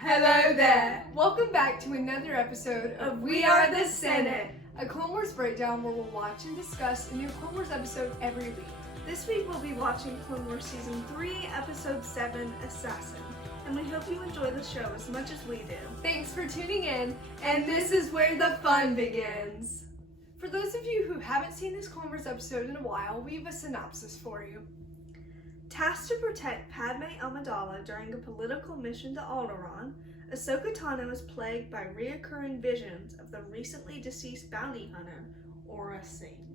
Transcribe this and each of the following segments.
Hello there! Welcome back to another episode of We Are the Senate, a Clone Wars breakdown where we'll watch and discuss a new Clone Wars episode every week. This week we'll be watching Clone Wars Season 3, Episode 7, Assassin. And we hope you enjoy the show as much as we do. Thanks for tuning in, and this is where the fun begins. For those of you who haven't seen this Clone Wars episode in a while, we have a synopsis for you. Tasked to protect Padme Amidala during a political mission to Alderaan, Ahsoka Tano is plagued by reoccurring visions of the recently deceased bounty hunter, Aura Singh.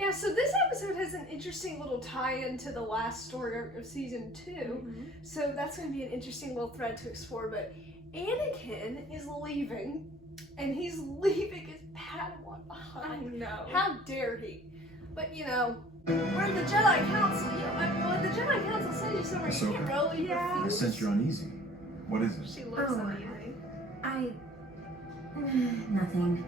Yeah, so this episode has an interesting little tie-in to the last story arc of Season 2, so that's going to be an interesting little thread to explore, but Anakin is leaving, and he's leaving his Padawan behind. I know. How dare he? But, you know, we're in the Jedi Council. The Jedi Council sends you somewhere you can't really I sense you're uneasy. What is it? She looks uneasy. Nothing.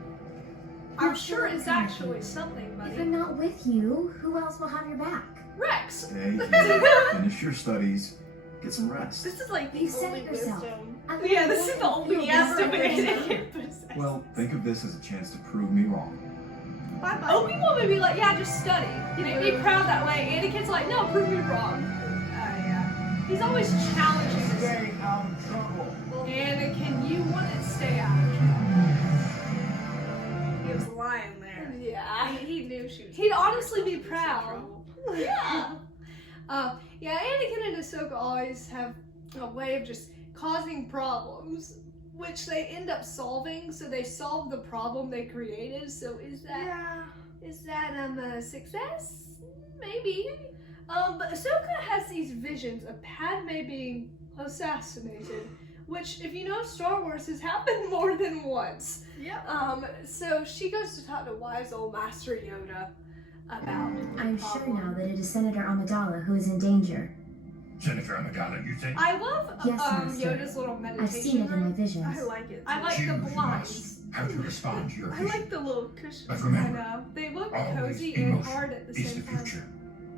I'm sure it's actually something, If buddy. I'm not with you, who else will have your back? Rex! Stay here, finish your studies, get some rest. This is like the You said only it yourself. wisdom. Yeah, This is the only estimated. Well, think of this as a chance to prove me wrong. Bye-bye. Obi-Wan would be like, yeah, just study. You know, be proud that way. Anakin's like, no, prove me wrong. Yeah. He's always challenging us. Stay out of trouble. Anakin, you want to stay out of trouble. He was lying there. Yeah. He knew she was. He'd honestly be in proud. trouble. Yeah. Yeah, Anakin and Ahsoka always have a way of just causing problems, which they end up solving. So they solve the problem they created. So is that a success? Maybe. But Ahsoka has these visions of Padme being assassinated, which, if you know Star Wars, has happened more than once. Yep. So she goes to talk to wise old Master Yoda about the I'm sure problem. now that it is Senator Amidala who is in danger. Senator Amidala, you think? I love Yes, Master. Yoda's little meditation I've seen it in my room. visions. I like it. I like Choose the once blinds. how to respond to your I vision. like the little cushion. But I remember, know. They look always cozy in and motion hard at the is same the time. future,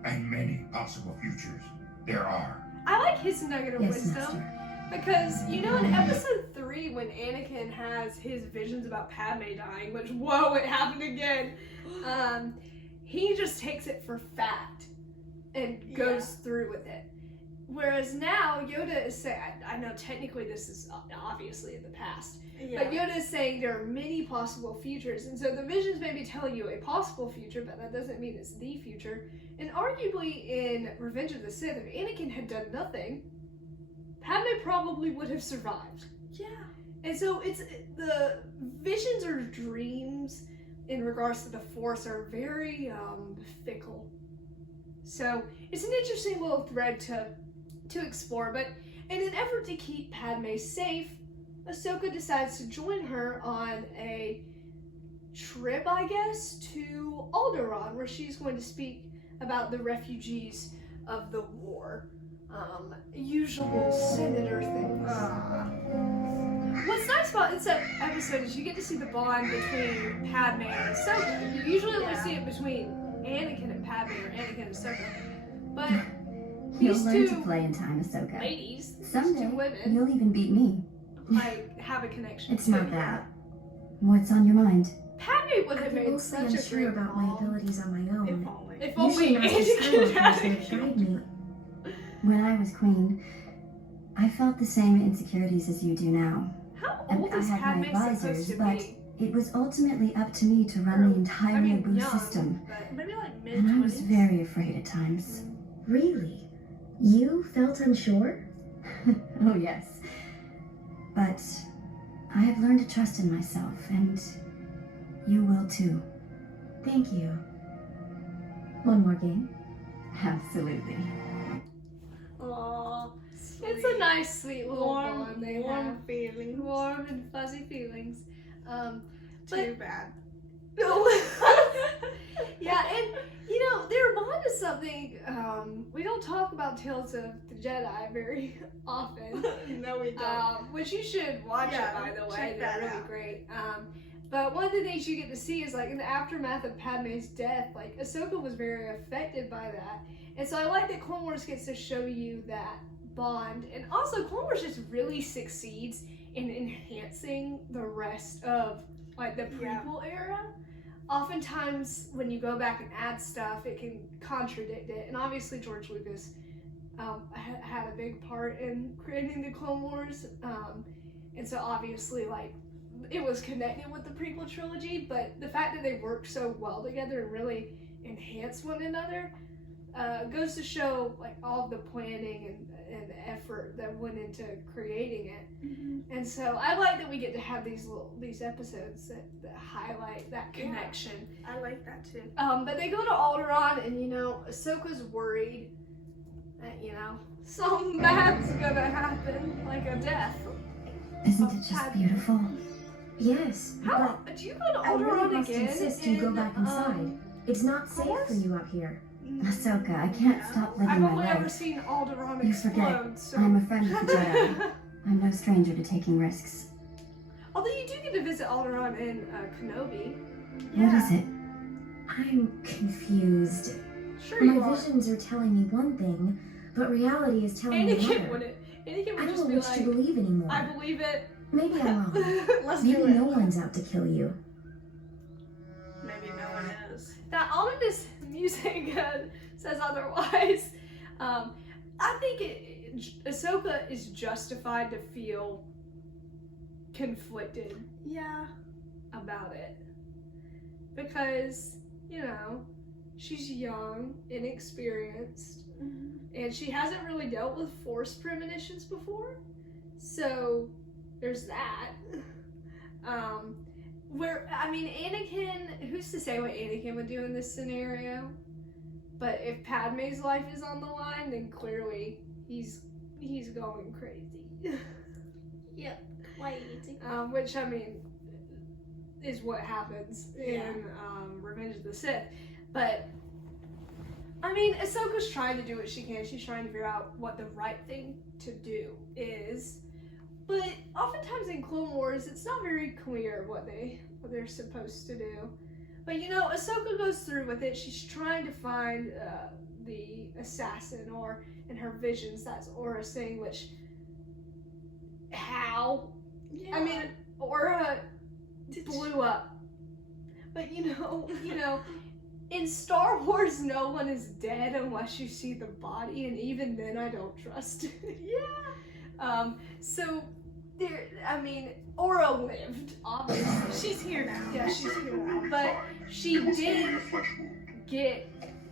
and many possible futures there are. I like his nugget of Yes, wisdom Master. because, you know, in episode 3 when Anakin has his visions about Padme dying, which, whoa, it happened again, he just takes it for fact and goes through with it. Whereas now, Yoda is saying, I know technically this is obviously in the past, but Yoda is saying there are many possible futures, and so the visions may be telling you a possible future, but that doesn't mean it's the future. And arguably in Revenge of the Sith, if Anakin had done nothing, Padme probably would have survived. Yeah. And so it's the visions or dreams in regards to the Force are very fickle. So it's an interesting little thread to explore, but in an effort to keep Padme safe, Ahsoka decides to join her on a trip, I guess, to Alderaan, where she's going to speak about the refugees of the war. Usual senator things. What's nice about this episode is you get to see the bond between Padme and Ahsoka. You usually only see it between Anakin and Padme or Anakin and Ahsoka. But You'll these learn to two play in time, Ahsoka. ladies, these Someday, two women, you'll even beat me. like, have a connection. It's not that. What's on your mind? Padme would have I'm made mostly such a unsure great about my mom. abilities on my own. If only. If only Usually Master Anakin Skywalker had would guide me. When I was queen, I felt the same insecurities as you do now. How And old I is had Padme my advisors, supposed to but be? it was ultimately up to me to run the entire Naboo young, system. but Maybe like And I was mid-20s. very afraid at times. Really? You felt unsure? Oh, yes. But I have learned to trust in myself, and you will too. Thank you. One more game? Absolutely. Aw, it's a nice, sweet little bond they warm have. feelings. Warm and fuzzy feelings. Too bad. Yeah, and you know, their bond is something we don't talk about Tales of the Jedi very often. No, we don't. Which you should watch it, by the way. check They're that really out. great. But one of the things you get to see is, like, in the aftermath of Padme's death, like, Ahsoka was very affected by that. And so I like that Clone Wars gets to show you that bond. And also, Clone Wars just really succeeds in enhancing the rest of like the prequel era. Oftentimes, when you go back and add stuff, it can contradict it. And obviously, George Lucas had a big part in creating the Clone Wars. And so obviously, like, it was connected with the prequel trilogy, but the fact that they work so well together and really enhance one another goes to show like all the planning and effort that went into creating it. Mm-hmm. And so I like that we get to have these episodes that highlight that connection. Yeah, I like that too. But they go to Alderaan, and Ahsoka's worried that something bad's gonna happen, like a death. Isn't it just beautiful? Yes, How but do you go to I really Alderaan must again? insist you go back inside. It's not safe course. for you up here. Ahsoka, I can't stop living I've my only ever life. seen Alderaan You explode, forget, so I'm a friend of the Jedi. I'm no stranger to taking risks. Although you do get to visit Alderaan in Kenobi. What is it? I'm confused. Sure you My are. visions are telling me one thing, but reality is telling me Anakin another. wouldn't. Anakin I would don't just know be which like, to believe anymore. I believe it. Maybe I'm wrong. Let's Maybe do it. no one's out to kill you. Maybe no one is. That ominous music says otherwise. I think Ahsoka is justified to feel conflicted Yeah. about it. Because, she's young, inexperienced, and she hasn't really dealt with Force premonitions before. So, there's that. Anakin, who's to say what Anakin would do in this scenario? But if Padme's life is on the line, then clearly he's going crazy. Yep. Crazy. Which, is what happens in Revenge of the Sith. But, Ahsoka's trying to do what she can. She's trying to figure out what the right thing to do is. But oftentimes in Clone Wars, it's not very clear what they're supposed to do. But Ahsoka goes through with it. She's trying to find the assassin, or in her visions, that's Aura Singh, which, how? Yeah. Aura blew up. But in Star Wars, no one is dead unless you see the body, and even then I don't trust it. Yeah. So Aura lived, obviously. She's here now. Yeah, she's here now. But she did get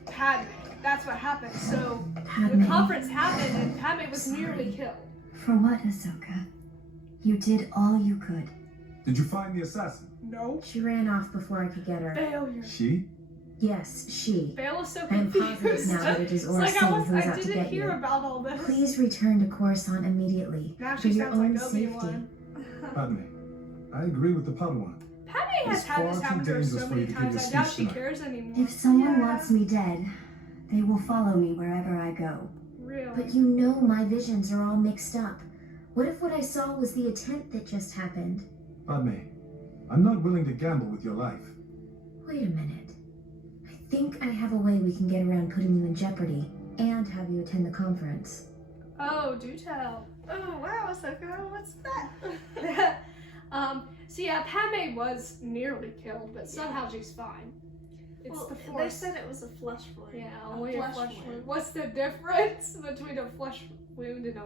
Padme. That's what happened. So Padme. the conference happened, and Padme was nearly killed. For what, Ahsoka? You did all you could. Did you find the assassin? No. She ran off before I could get her. Failure. She? Yes, she. Bail is so I'm confused. positive now that it is It's Aura like Singh I who's out to didn't get hear you. about all this. Please return to Coruscant immediately. Now For she your sounds own like safety. Obi-Wan. Padme, I agree with the Padawan. Padme has It's had this far too happen to her dangerous so for many you to keep times. this I doubt speech she tonight. cares anymore. If someone Yeah. wants me dead, they will follow me wherever I go. Really? But you know my visions are all mixed up. What if what I saw was the attempt that just happened? Padme, I'm not willing to gamble with your life. Wait a minute. I think I have a way we can get around putting you in jeopardy and have you attend the conference. Oh, do tell. Oh wow, Ahsoka, what's that? So yeah, Padme was nearly killed, but somehow she's fine. It's Well, the they Force. said it was a flesh wound. Yeah, A only a flesh flesh wound. wound. What's the difference between a flesh wound and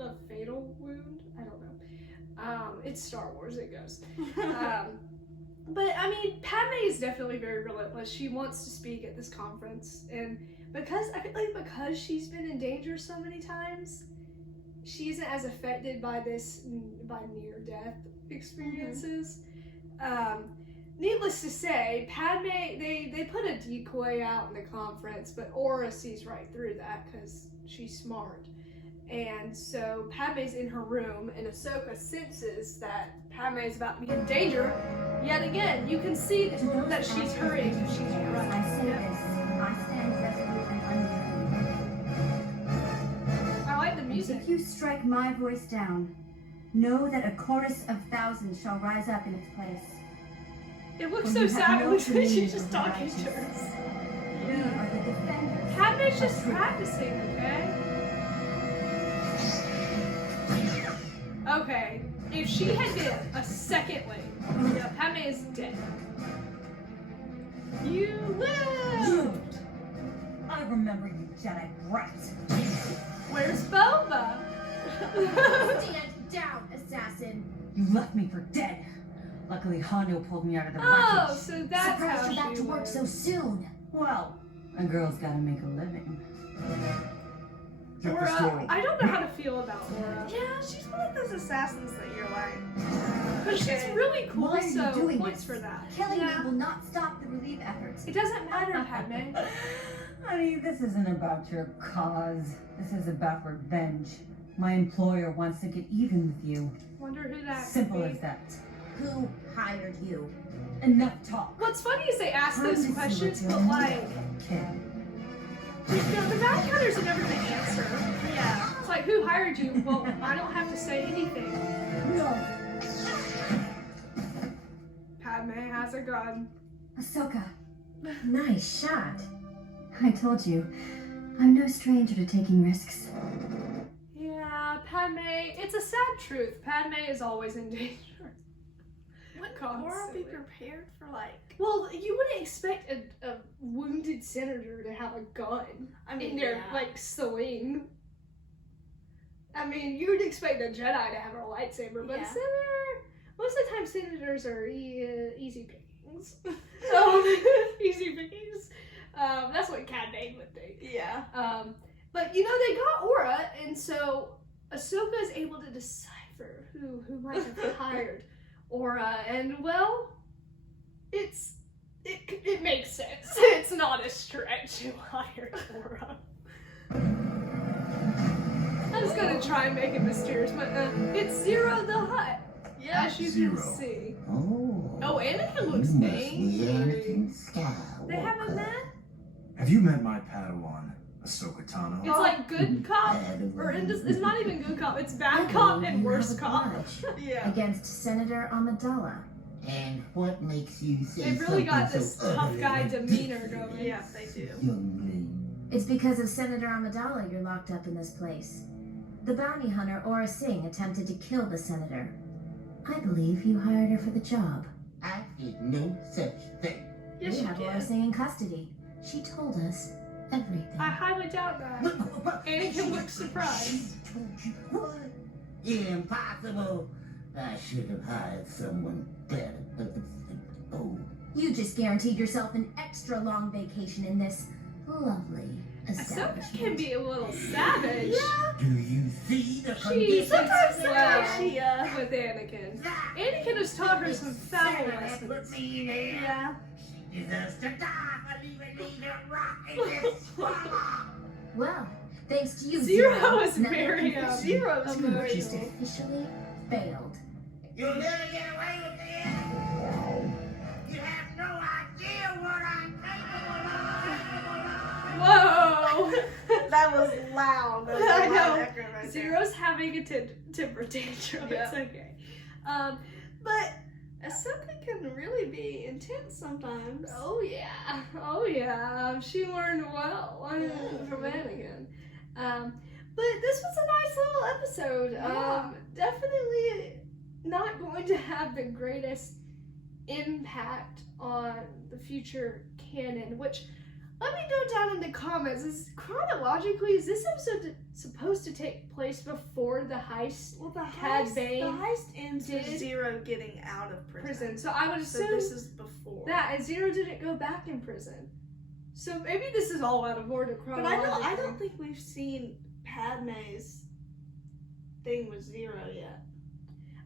a fatal wound? I don't know. It's Star Wars, it goes. But Padme is definitely very relentless. She wants to speak at this conference, and because I feel like because she's been in danger so many times, she isn't as affected by near-death experiences. Needless to say, Padme, they put a decoy out in the conference, but Aura sees right through that because she's smart. And so Padme's in her room, and Ahsoka senses that Padme is about to be in danger. Yet again, you can see that she's hurrying because she's running. I say this. I stand resolute and unmoving. I like the music. If you strike my voice down, know that a chorus of thousands shall rise up in its place. It looks Well, so you have sad. It no looks like dominion she's just over talking to righteous. us. We are the defenders. Padme's of just truth. practicing, okay? Okay, if she had been a second late, Padme is dead. You lived! I remember you, Jedi brat. Where's Boba? Stand down, assassin. You left me for dead. Luckily, Hondo pulled me out of the Oh, wreckage. so that's Surprised how you're back she to work was. so soon. Well, a girl's gotta make a living. Get the Aura, story. I don't know how to feel about Aura. Yeah, she's one of those assassins that you're like. But she's really cool, Why are you so doing points this? for that. Killing Yeah. me will not stop the relief efforts. It doesn't matter, Padme. Honey, this isn't about your cause. This is about revenge. My employer wants to get even with you. Wonder who that Simple could be. as that. Who hired you? Enough talk. What's funny is they ask Time to those see questions, what but you're like, kid. the bounty hunters are never gonna answer. Yeah. It's like, who hired you? Well, I don't have to say anything. No. Padme has a gun. Ahsoka. Nice shot. I told you, I'm no stranger to taking risks. Yeah, Padme, it's a sad truth. Padme is always in danger. Wouldn't Aura be Constantly. prepared for like? Well, you wouldn't expect a wounded senator to have a gun I mean, in their, yeah. like, sling. I mean, you would expect a Jedi to have a lightsaber, but Yeah. a senator, most of the time senators are easy pickings. Easy pickings. That's what Cad Bane would think. Yeah. But, you know, they got Aura, and so Ahsoka is able to decipher who might have hired Aura, and, well, it makes sense. It's not a stretch to hire Aura. I was gonna try and make it mysterious, but it's Zero the Hutt, as you Zero. can see. Oh. Oh, Anakin looks You must be angry. Anakin Skywalker. They haven't met? Have you met my Padawan, Ahsoka Tano? It's like good cop, or it's not even good cop, it's bad cop and worse cop. Yeah. Against Senator Amidala. And what makes you say They've really got something this so tough utterly guy demeanor ridiculous, going. Yeah, they do. youngling? It's because of Senator Amidala you're locked up in this place. The bounty hunter Aura Singh attempted to kill the senator. I believe you hired her for the job. I did no such thing. Yes, we you have Aura did. Singh in custody. She told us everything. I highly doubt that. Anakin looks surprised. Told you what? Impossible. I should have hired someone better. Oh, You just guaranteed yourself an extra long vacation in this lovely Ahsoka establishment. can be a little savage. do you see the She conditions? sometimes Yeah. well with Anakin. Anakin has taught her some foul lessons. Put me in there. Yeah. She deserves to die for leaving me to rot in this swamp. Well, thanks to you, Zero is Now very, your confession Zero is emotional. just officially failed. You'll never get away with this. You have no idea what I'm capable of. Whoa! That was loud. That was I a loud know. echo right there. Zero's having a temper tantrum. Yeah. It's okay. But Ahsoka can really be intense sometimes. Oh yeah. She learned well from Anakin. But this was a nice little episode. Yeah. Definitely not going to have the greatest impact on the future canon. Which, let me know down in the comments. Is this episode supposed to take place before the heist Well, the Cad heist, Bane the heist ends with did- Zero getting out of prison. prison? So I would So assume this is before. that, and Zero didn't go back in prison. So maybe this is all out of order But chronologically. I don't think we've seen Padme's thing with Zero yet.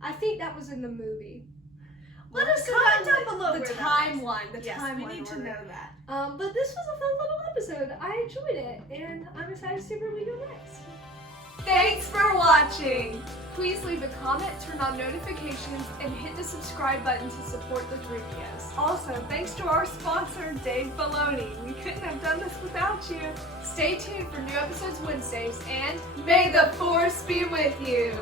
I think that was in the movie. Let Well, us comment comment down down below the where that is. timeline. The Yes, timeline. we need to order. know that. But this was a fun little episode. I enjoyed it, and I'm excited to see where we go next. Thanks for watching! Please leave a comment, turn on notifications, and hit the subscribe button to support the Threepios. Also, thanks to our sponsor, Dave Filoni. We couldn't have done this without you. Stay tuned for new episodes Wednesdays, and may the Force be with you!